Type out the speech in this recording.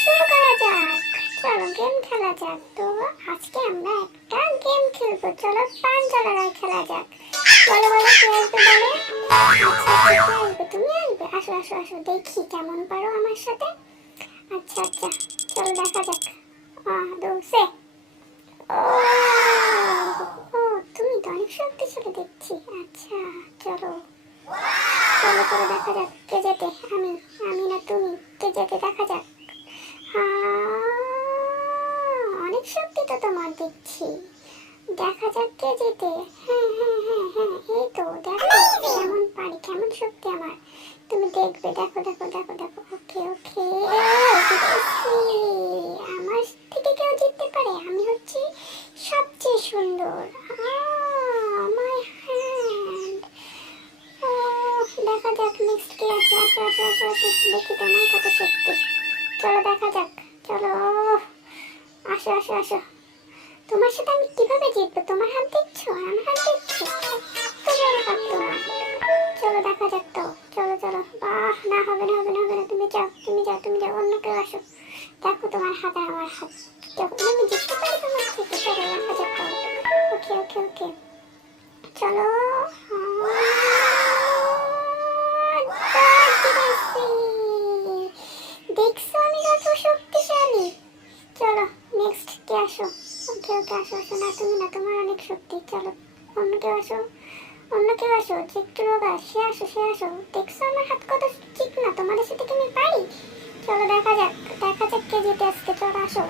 শুরু করা যাক। চলো গেম খেলা যাক। তো আজকে আমরা একটা গেম খেলবো। চলো পাঁচজা লড়াই খেলা যাক। বলো বলো কে আসবে বলো। আচ্ছা কে আসবে? তুমি আসবে? আসো আসো আসো, দেখি কেমন পারো আমার সাথে। আচ্ছা আচ্ছা, চলো দেখা যাক। দৌড়ছে। ও ও, তুমি তো অনেক শক্তিশালী দেখছি। আচ্ছা চলো চলো চলো দেখা যাক কে জেতে। আমি আমি না তুমি, কে জেতে দেখা যাক। অনেক শক্তি তো তোমার দেখছি। দেখা যাক কে জেতে। হ্যাঁ হ্যাঁ হ্যাঁ হ্যাঁ, এই তো দেখো কেমন পারি, কেমন শক্তি আমার। তুমি দেখবে, দেখো দেখো দেখো দেখো। ওকে ওকে, আমার থেকে কেউ জিততে পারে? আমি হচ্ছি সবচেয়ে সুন্দর। My hand. ও, দেখা যাক নেক্সট কে আসে। আসো আসো আসো আসো, দেখি তোমার কত শক্তি। চলো দেখা যাক। চলো আসো আসো আসো। তোমার সাথে আমি কিভাবে জিতবো? তোমার হাত দেখছো আর আমার হাত দেখছো, এত বড় হাত তোমার। চলো দেখা যাক তো। চলো চলো। বাহ, না হবে না হবে না হবে না, তুমি যাও তুমি যাও তুমি যাও, অন্য কেউ আসো। দেখো তোমার হাত আর আমার হাত, যখন আমি জিততে পারি তোমার থেকে। চলো দেখা যাক তো। ওকে ওকে ওকে, চলো। দেখছো আমি কত শক্তিশালী। চলো নেক্সট কে আসো। ওকে ওকে, আসো আসো। না তুমি না, তোমার অনেক শক্তি। চলো অন্য কেউ আসো, অন্য কেউ আসো। যে একটু রোগা সে আসো, সে আসো। দেখছো আমার হাত কত ঠিক না? তোমাদের সাথে কি আমি পারি? চলো দেখা যাক, দেখা যাক কে জিতে আজকে। চলো আসো।